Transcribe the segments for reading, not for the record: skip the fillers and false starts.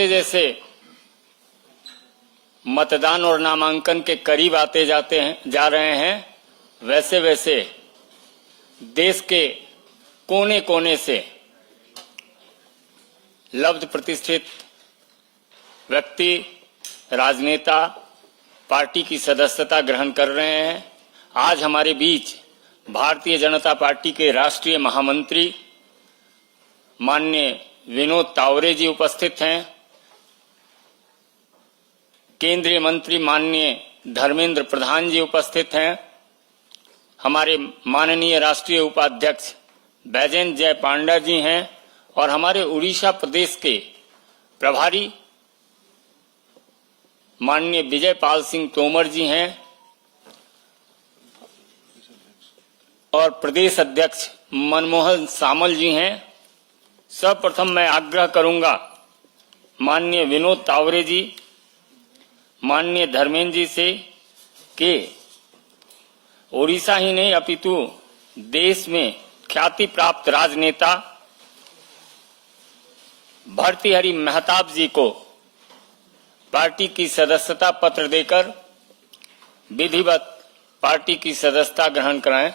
जैसे जैसे मतदान और नामांकन के करीब आते जा रहे हैं, वैसे वैसे देश के कोने कोने से लब्ध प्रतिष्ठित व्यक्ति, राजनेता पार्टी की सदस्यता ग्रहण कर रहे हैं। आज हमारे बीच भारतीय जनता पार्टी के राष्ट्रीय महामंत्री माननीय विनोद तावरे जी उपस्थित हैं। केंद्रीय मंत्री माननीय धर्मेंद्र प्रधान जी उपस्थित हैं। हमारे माननीय राष्ट्रीय उपाध्यक्ष बैजयंत जय पांडा जी हैं और हमारे उड़ीसा प्रदेश के प्रभारी माननीय विजय पाल सिंह तोमर जी हैं और प्रदेश अध्यक्ष मनमोहन सामल जी हैं। सर्वप्रथम मैं आग्रह करूंगा माननीय विनोद तावरे जी, माननीय धर्मेंद्र जी से कि ओडिशा ही नहीं अपितु देश में ख्याति प्राप्त राजनेता भर्तृहरि महताब जी को पार्टी की सदस्यता पत्र देकर विधिवत पार्टी की सदस्यता ग्रहण कराएं।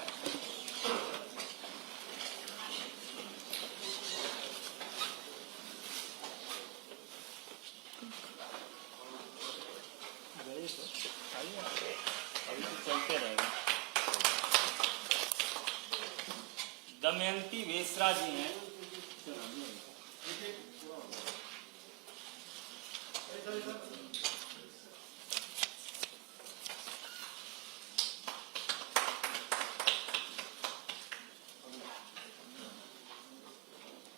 दमयंती वेसरा जी हैं।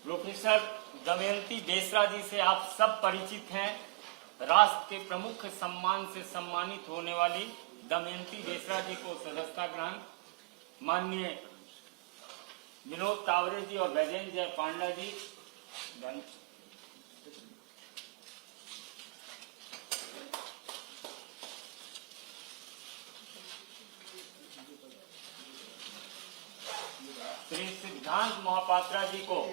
प्रोफेसर दमयंती बेसरा जी से आप सब परिचित हैं। राष्ट्र के प्रमुख सम्मान से सम्मानित होने वाली दमयंती बेसरा जी को सदस्यता ग्रहण माननीय विनोद तावरे जी और बैजयंत जय पांडा जी। श्री सिद्धांत महापात्रा जी को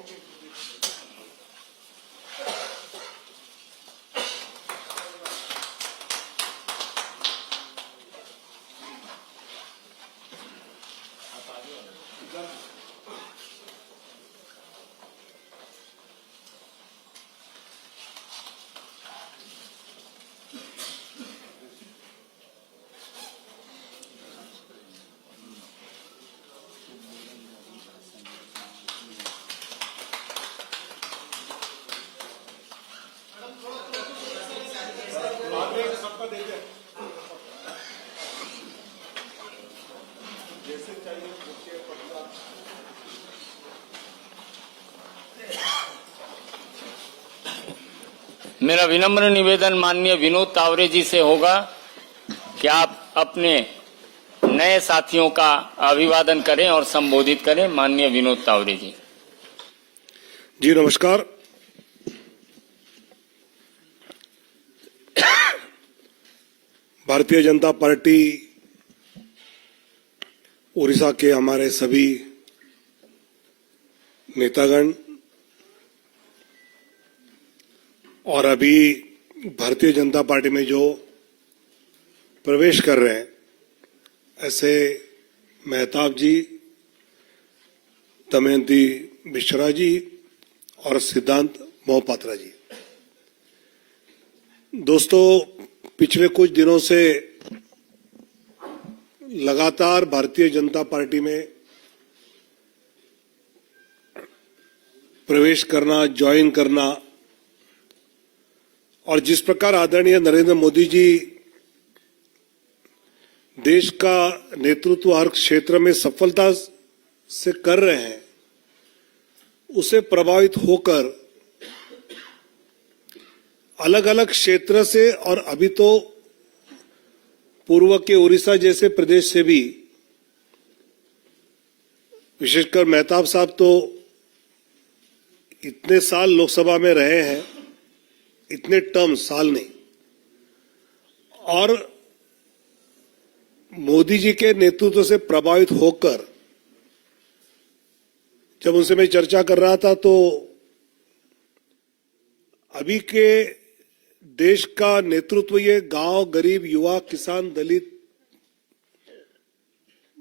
मेरा विनम्र निवेदन माननीय विनोद तावरे जी से होगा कि आप अपने नए साथियों का अभिवादन करें और संबोधित करें। माननीय विनोद तावरे जी। जी नमस्कार। भारतीय जनता पार्टी उड़ीसा के हमारे सभी नेतागण और अभी भारतीय जनता पार्टी में जो प्रवेश कर रहे हैं, ऐसे महताब जी, दमयंती बेसरा जी और सिद्धांत मोहपात्रा जी। दोस्तों, पिछले कुछ दिनों से लगातार भारतीय जनता पार्टी में प्रवेश करना, ज्वाइन करना और जिस प्रकार आदरणीय नरेंद्र मोदी जी देश का नेतृत्व हर क्षेत्र में सफलता से कर रहे हैं, उसे प्रभावित होकर अलग अलग क्षेत्र से और अभी तो पूर्व के उड़ीसा जैसे प्रदेश से भी, विशेषकर महताब साहब तो इतने साल लोकसभा में रहे हैं, इतने टर्म साल नहीं, और मोदी जी के नेतृत्व से प्रभावित होकर जब उनसे मैं चर्चा कर रहा था तो अभी के देश का नेतृत्व ये गांव, गरीब, युवा, किसान, दलित,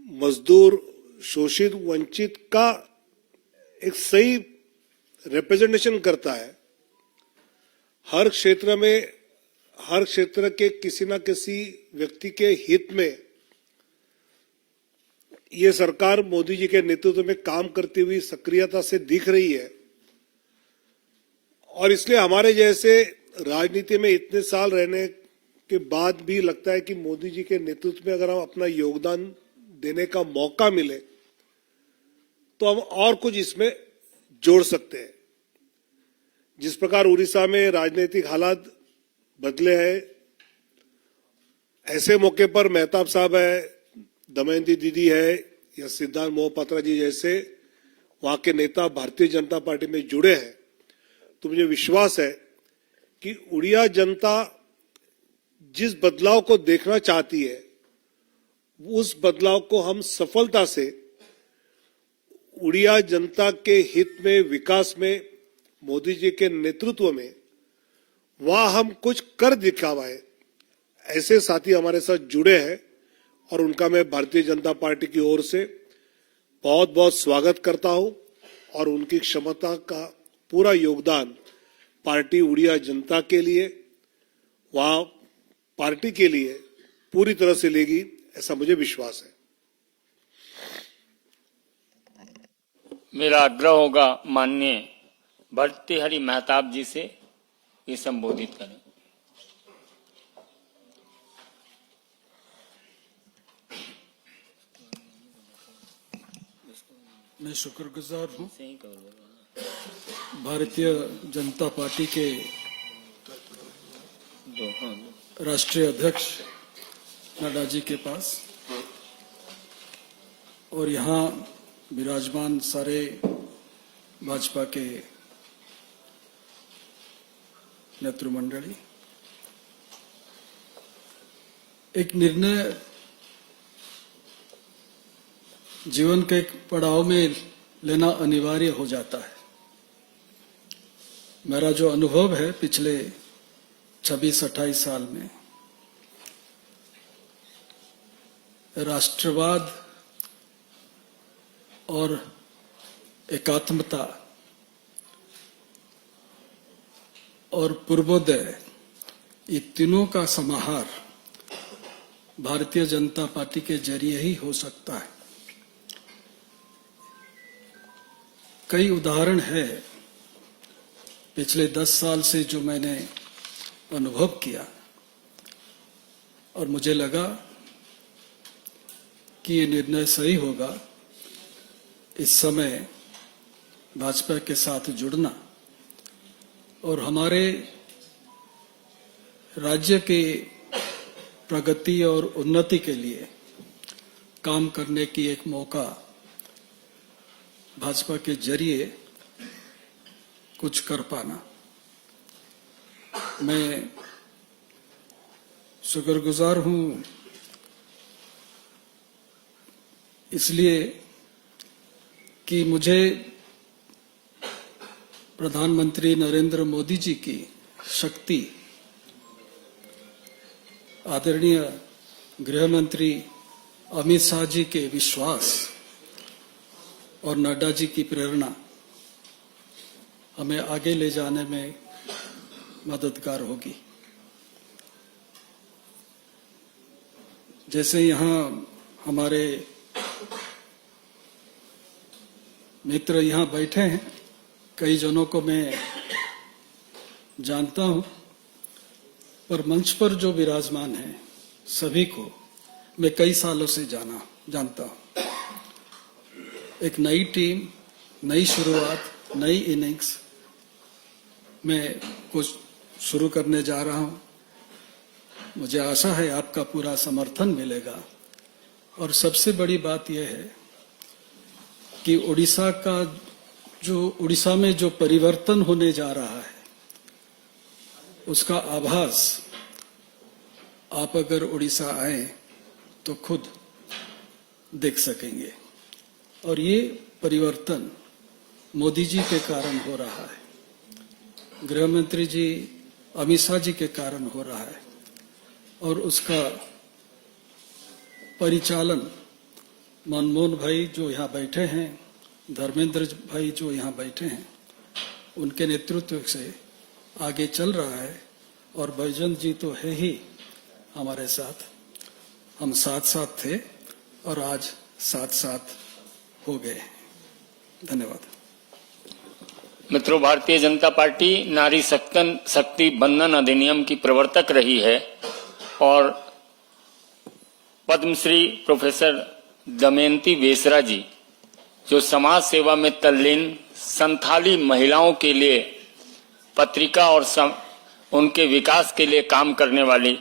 मजदूर, शोषित, वंचित का एक सही रिप्रेजेंटेशन करता है। हर क्षेत्र में, हर क्षेत्र के किसी न किसी व्यक्ति के हित में ये सरकार मोदी जी के नेतृत्व में काम करती हुई सक्रियता से दिख रही है। और इसलिए हमारे जैसे राजनीति में इतने साल रहने के बाद भी लगता है कि मोदी जी के नेतृत्व में अगर हम अपना योगदान देने का मौका मिले तो हम और कुछ इसमें जोड़ सकते हैं। जिस प्रकार उड़ीसा में राजनीतिक हालात बदले हैं, ऐसे मौके पर मेहताब साहब है, दमयंती दीदी है या सिद्धार्थ मोहपात्रा जी जैसे वहां के नेता भारतीय जनता पार्टी में जुड़े हैं, तो मुझे विश्वास है कि उड़िया जनता जिस बदलाव को देखना चाहती है उस बदलाव को हम सफलता से उड़िया जनता के हित में, विकास में, मोदी जी के नेतृत्व में वहां हम कुछ कर दिखावाए। ऐसे साथी हमारे साथ जुड़े हैं और उनका मैं भारतीय जनता पार्टी की ओर से बहुत बहुत स्वागत करता हूं और उनकी क्षमता का पूरा योगदान पार्टी उड़िया जनता के लिए, वहां पार्टी के लिए पूरी तरह से लेगी, ऐसा मुझे विश्वास है। मेरा आग्रह होगा माननीय भर्तृहरि मेहताब जी से ये संबोधित करें। मैं शुक्रगुजार हूँ भारतीय जनता पार्टी के राष्ट्रीय अध्यक्ष नड्डा जी के पास और यहाँ विराजमान सारे भाजपा के नेतृमंडली। एक निर्णय जीवन के एक पड़ाव में लेना अनिवार्य हो जाता है। मेरा जो अनुभव है पिछले 26-28 साल में, राष्ट्रवाद और एकात्मता और पूर्वोदय, ये तीनों का समाहार भारतीय जनता पार्टी के जरिए ही हो सकता है। कई उदाहरण है पिछले 10 साल से जो मैंने अनुभव किया और मुझे लगा कि ये निर्णय सही होगा इस समय भाजपा के साथ जुड़ना और हमारे राज्य के प्रगति और उन्नति के लिए काम करने की एक मौका भाजपा के जरिए कुछ कर पाना। मैं शुक्रगुजार हूं इसलिए कि मुझे प्रधानमंत्री नरेंद्र मोदी जी की शक्ति, आदरणीय गृह मंत्री अमित शाह जी के विश्वास और नड्डा जी की प्रेरणा हमें आगे ले जाने में मददगार होगी। जैसे यहाँ हमारे मित्र यहाँ बैठे हैं, कई जनों को मैं जानता हूं, पर मंच पर जो विराजमान हैं सभी को मैं कई सालों से जानता हूं। एक नई टीम, नई शुरुआत, नई इनिंग्स में कुछ शुरू करने जा रहा हूं। मुझे आशा है आपका पूरा समर्थन मिलेगा और सबसे बड़ी बात यह है कि उड़ीसा में जो परिवर्तन होने जा रहा है उसका आभास आप अगर उड़ीसा आए तो खुद देख सकेंगे और ये परिवर्तन मोदी जी के कारण हो रहा है। गृह मंत्री जी अमित शाह जी के कारण हो रहा है और उसका परिचालन मनमोहन भाई जो यहाँ बैठे हैं, धर्मेंद्र भाई जो यहाँ बैठे हैं, उनके नेतृत्व से आगे चल रहा है। और बैजंत जी तो है ही हमारे साथ, हम साथ साथ थे और आज साथ साथ हो गए। धन्यवाद। मित्रों, भारतीय जनता पार्टी नारी शक्ति बंधन अधिनियम की प्रवर्तक रही है और पद्मश्री प्रोफेसर दमयंती बेसरा जी जो समाज सेवा में तल्लीन संथाली महिलाओं के लिए पत्रिका और उनके विकास के लिए काम करने वाली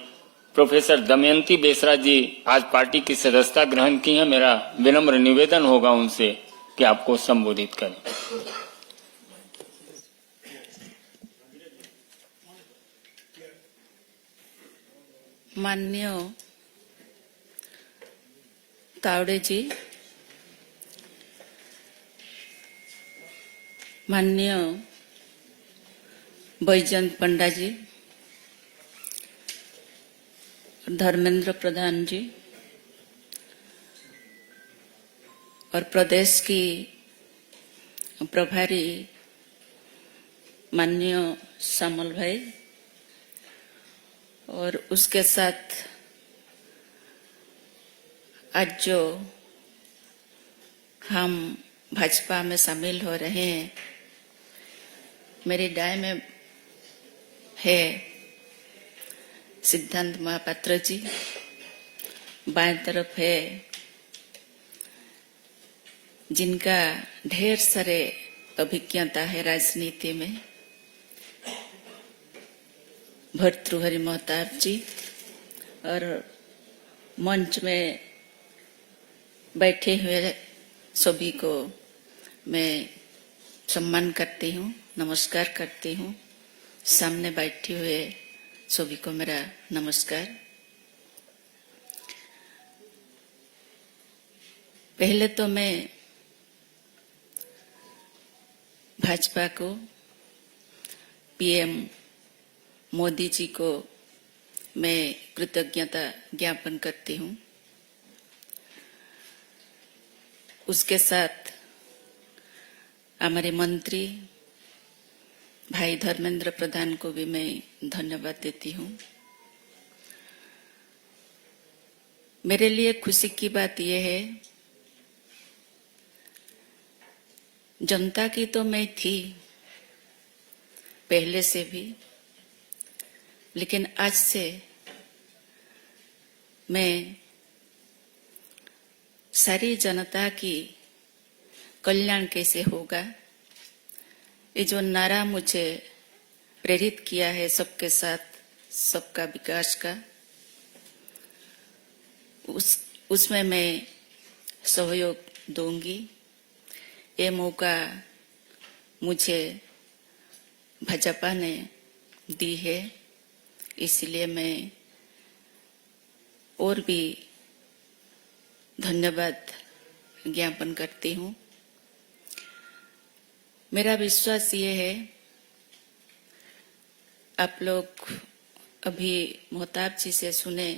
प्रोफेसर दमयंती बेसरा जी आज पार्टी की सदस्यता ग्रहण की है। मेरा विनम्र निवेदन होगा उनसे कि आपको संबोधित करें। माननीय तावड़े जी, माननीय बैजंत पंडा जी, धर्मेंद्र प्रधान जी और प्रदेश की प्रभारी माननीय श्यामल भाई और उसके साथ आज जो हम भाजपा में शामिल हो रहे हैं, मेरी दाएं में है सिद्धांत महापात्र जी, बाएं तरफ है जिनका ढेर सारे अभिज्ञता है राजनीति में, भर्तृहरि महताब जी, और मंच में बैठे हुए सभी को मैं सम्मान करती हूँ, नमस्कार करती हूँ। सामने बैठे हुए सभी को मेरा नमस्कार। पहले तो मैं भाजपा को, पीएम मोदी जी को मैं कृतज्ञता ज्ञापन करती हूँ। उसके साथ हमारे मंत्री भाई धर्मेंद्र प्रधान को भी मैं धन्यवाद देती हूँ। मेरे लिए खुशी की बात यह है, जनता की तो मैं थी पहले से भी, लेकिन आज से मैं सारी जनता की कल्याण कैसे होगा, ये जो नारा मुझे प्रेरित किया है सबके साथ सबका विकास का, उसमें मैं सहयोग दूंगी। ये मौका मुझे भाजपा ने दी है, इसलिए मैं और भी धन्यवाद ज्ञापन करती हूँ। मेरा विश्वास ये है, आप लोग अभी मोहताब जी से सुने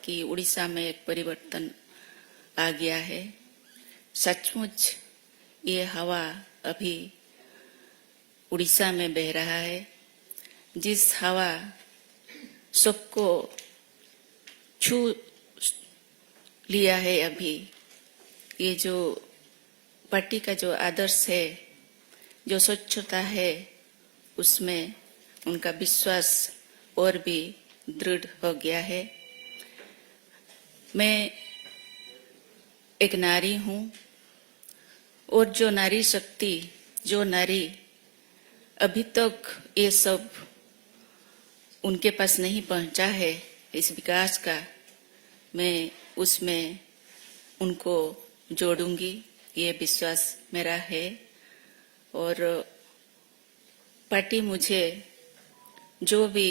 कि उड़ीसा में एक परिवर्तन आ गया है। सचमुच ये हवा अभी उड़ीसा में बह रहा है, जिस हवा सबको छू लिया है। अभी ये जो पार्टी का जो आदर्श है, जो स्वच्छता है, उसमें उनका विश्वास और भी दृढ़ हो गया है। मैं एक नारी हूँ और जो नारी शक्ति, जो नारी अभी तक ये सब उनके पास नहीं पहुंचा है, इस विकास का, मैं उसमें उनको जोड़ूंगी, ये विश्वास मेरा है। और पार्टी मुझे जो भी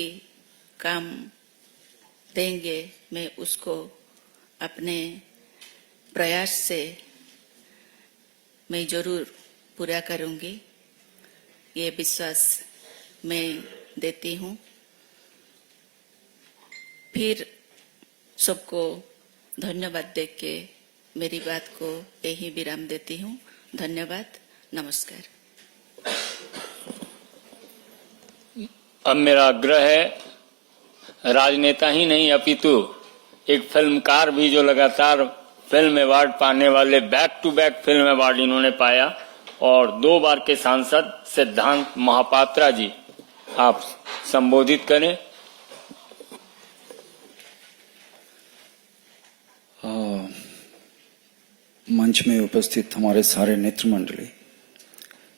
काम देंगे मैं उसको अपने प्रयास से मैं जरूर पूरा करूंगी, ये विश्वास मैं देती हूँ। फिर सबको धन्यवाद देख के मेरी बात को यही विराम देती हूँ। धन्यवाद, नमस्कार। अब मेरा आग्रह है, राजनेता ही नहीं अपितु एक फिल्मकार भी, जो लगातार फिल्म अवार्ड पाने वाले, back to back film award इन्होंने पाया, और 2 बार के सांसद सिद्धांत महापात्रा जी, आप संबोधित करें। मंच में उपस्थित हमारे सारे नेत्र मंडली,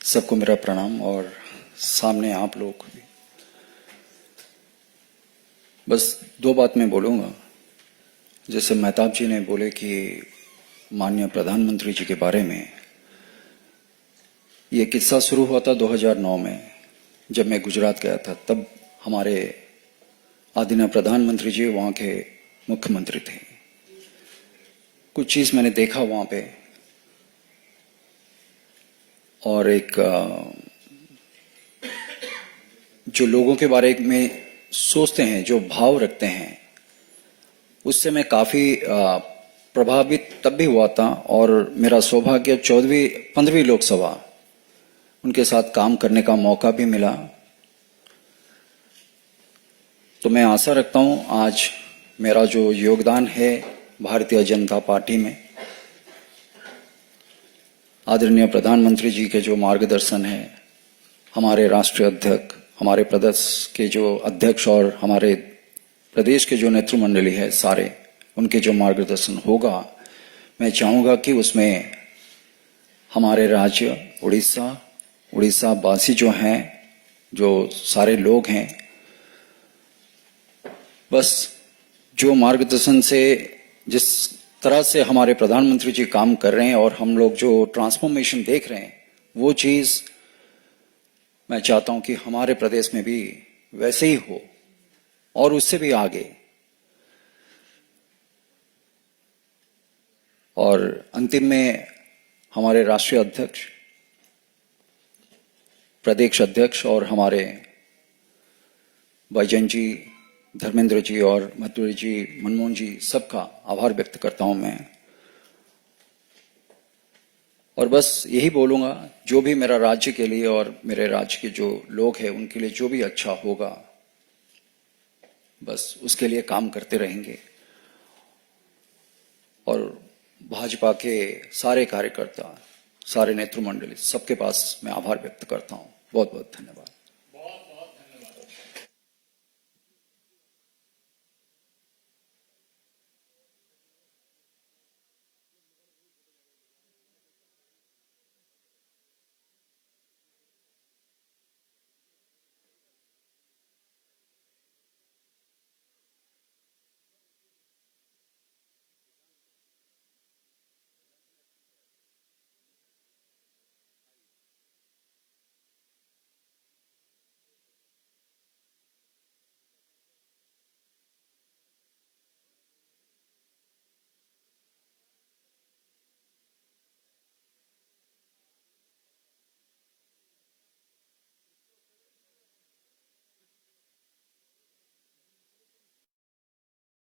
सबको मेरा प्रणाम, और सामने आप लोग को भी। बस 2 बात मैं बोलूंगा। जैसे मेहताब जी ने बोले कि माननीय प्रधानमंत्री जी के बारे में, ये किस्सा शुरू हुआ था 2009 में, जब मैं गुजरात गया था। तब हमारे आदरणीय प्रधानमंत्री जी वहां के मुख्यमंत्री थे। कुछ चीज मैंने देखा वहां पे, और एक जो लोगों के बारे में सोचते हैं, जो भाव रखते हैं, उससे मैं काफी प्रभावित तब भी हुआ था। और मेरा सौभाग्य 15वीं लोकसभा उनके साथ काम करने का मौका भी मिला। तो मैं आशा रखता हूं आज मेरा जो योगदान है भारतीय जनता पार्टी में, आदरणीय प्रधानमंत्री जी के जो मार्गदर्शन है, हमारे राष्ट्रीय अध्यक्ष, हमारे प्रदेश के जो अध्यक्ष और हमारे प्रदेश के जो नेतृमंडली है सारे, उनके जो मार्गदर्शन होगा, मैं चाहूंगा कि उसमें हमारे राज्य उड़ीसा वासी जो हैं, जो सारे लोग हैं, बस जो मार्गदर्शन से, जिस तरह से हमारे प्रधानमंत्री जी काम कर रहे हैं और हम लोग जो ट्रांसफॉर्मेशन देख रहे हैं, वो चीज मैं चाहता हूं कि हमारे प्रदेश में भी वैसे ही हो और उससे भी आगे। और अंतिम में हमारे राष्ट्रीय अध्यक्ष, प्रदेश अध्यक्ष और हमारे बैजयंत जी, धर्मेंद्र जी और मथुरी जी, मनमोहन जी, सबका आभार व्यक्त करता हूं मैं। और बस यही बोलूंगा, जो भी मेरा राज्य के लिए और मेरे राज्य के जो लोग हैं उनके लिए जो भी अच्छा होगा, बस उसके लिए काम करते रहेंगे। और भाजपा के सारे कार्यकर्ता, सारे नेतृमंडली, सबके पास मैं आभार व्यक्त करता हूं। बहुत बहुत धन्यवाद।